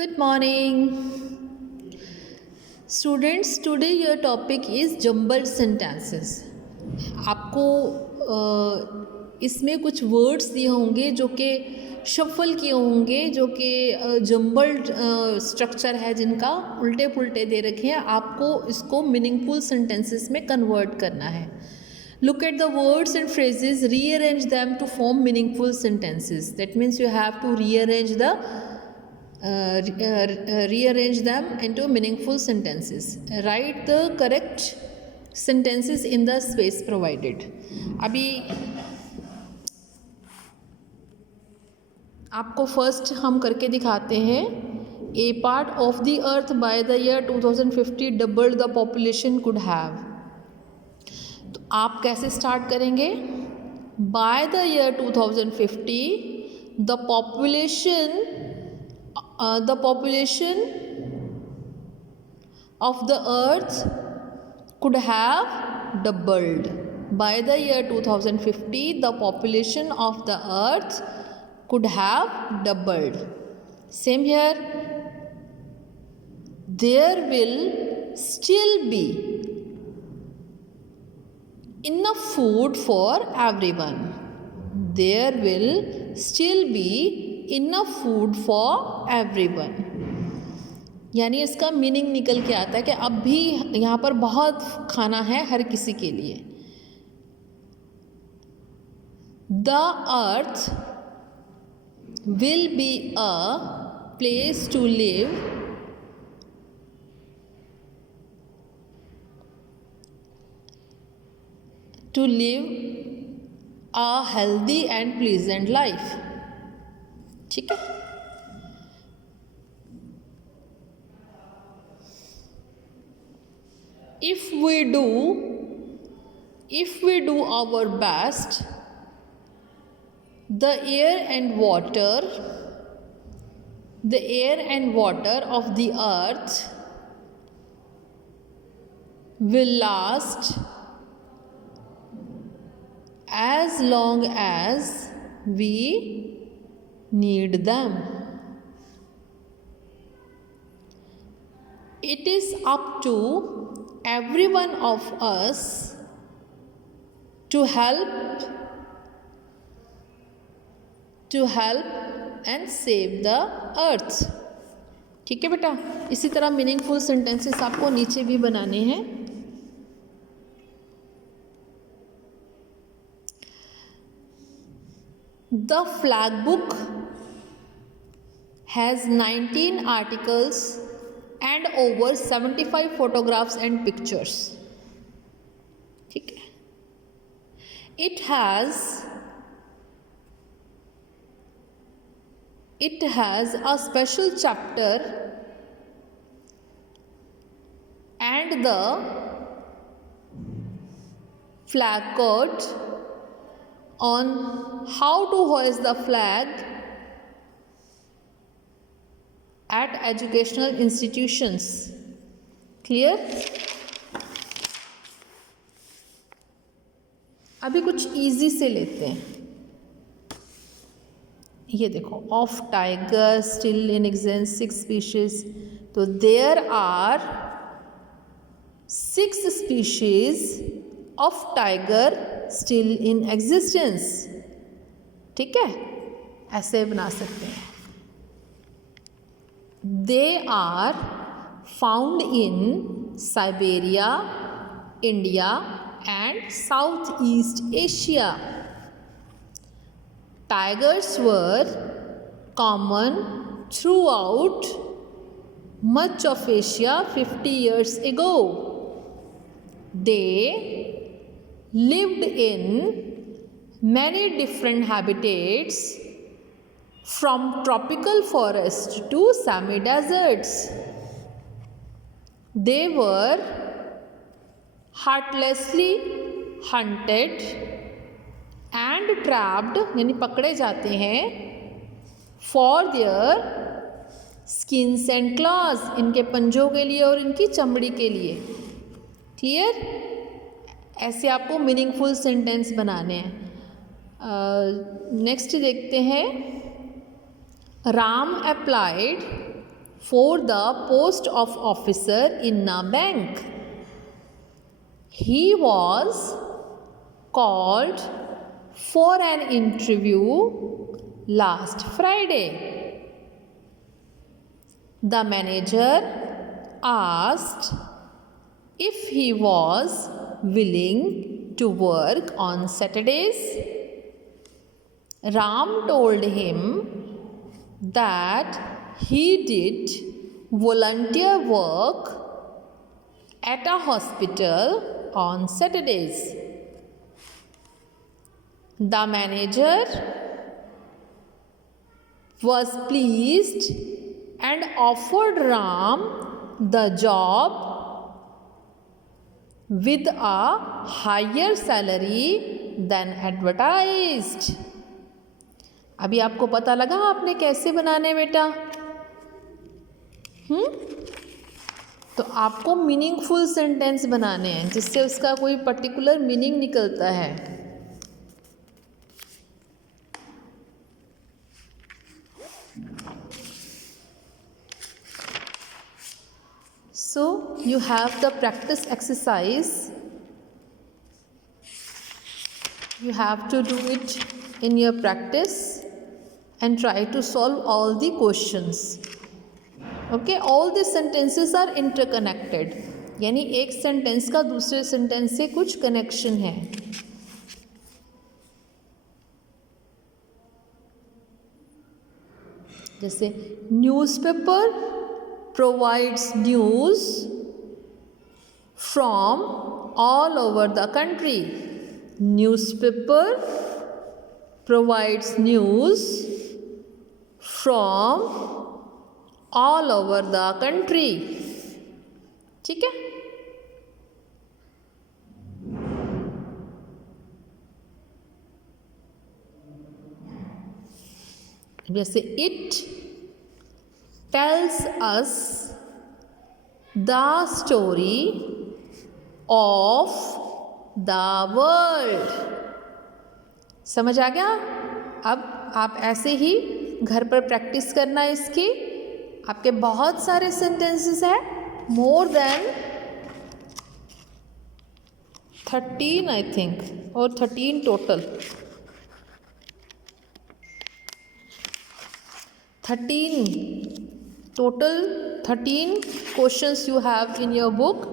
Good morning, students. Today your topic is jumbled sentences. आपको इसमें कुछ वर्ड्स दिए होंगे जो कि शफल किए होंगे, जो कि जम्बल्ड स्ट्रक्चर है, जिनका उल्टे पुल्टे दे रखे हैं. आपको इसको मीनिंगफुल सेंटेंसेस में कन्वर्ट करना है. Look at the words and phrases, rearrange them to form meaningful sentences. That means you have to rearrange them into meaningful sentences. Write the correct sentences in the space provided. अभी आपको first हम करके दिखाते हैं. A part of the earth by the year 2050 doubled the population could have. तो आप कैसे start करेंगे? By the year 2050 the population of the earth could have doubled. By the year 2050 the population of the earth could have doubled. Same here. There will still be enough food for everyone. There will still be enough food for everyone. यानी इसका meaning निकल के आता है कि अब भी यहाँ पर बहुत खाना है हर किसी के लिए. The earth will be a place to live a healthy and pleasant life. ठीक है. If we do our best, the air and water of the earth will last as long as we need them. It is up to every one of us to help and save the earth. ठीक है बेटा. इसी तरह meaningful sentences आपको नीचे भी बनाने हैं. The flag book has 19 articles and over 75 photographs and pictures. ठीक है. It has a special chapter and the placard on how to hoist the flag at educational institutions. Clear? अभी कुछ इजी से लेते हैं. ये देखो, of tiger still in existence 6 species. तो there are 6 species of tiger still in existence. ठीक है, ऐसे बना सकते हैं. They are found in Siberia, India and South East Asia. Tigers were common throughout much of Asia 50 years ago. They lived in many different habitats from tropical forest to semi-deserts. They were heartlessly hunted and trapped, यानी पकड़े जाते हैं, for their skins and claws, इनके पंजों के लिए और इनकी चमड़ी के लिए. क्लियर? ऐसे आपको मीनिंगफुल सेंटेंस बनाने हैं. नेक्स्ट देखते हैं. Ram applied for the post of officer in a bank. He was called for an interview last Friday. The manager asked if he was willing to work on Saturdays. Ram told him that he did volunteer work at a hospital on Saturdays. The manager was pleased and offered Ram the job with a higher salary than advertised. अभी आपको पता लगा आपने कैसे बनाने बेटा? तो आपको मीनिंगफुल सेंटेंस बनाने हैं जिससे उसका कोई पर्टिकुलर मीनिंग निकलता है. So you have the practice exercise. You have to do it in your practice and try to solve all the questions. Okay, all the sentences are interconnected. यानी एक sentence का दूसरे सेंटेंस से कुछ connection है. जैसे newspaper provides news from all over the country. Newspaper provides news from all over the country. ठीक है? जैसे it tells us the story of the world. समझ आ गया? अब आप ऐसे ही घर पर प्रैक्टिस करना इसकी. आपके बहुत सारे सेंटेंसेस हैं, मोर देन 13 आई थिंक, और 13 total. 13 questions you have in your book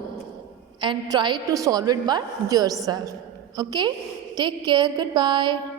and try to solve it by yourself. Okay, take care, goodbye.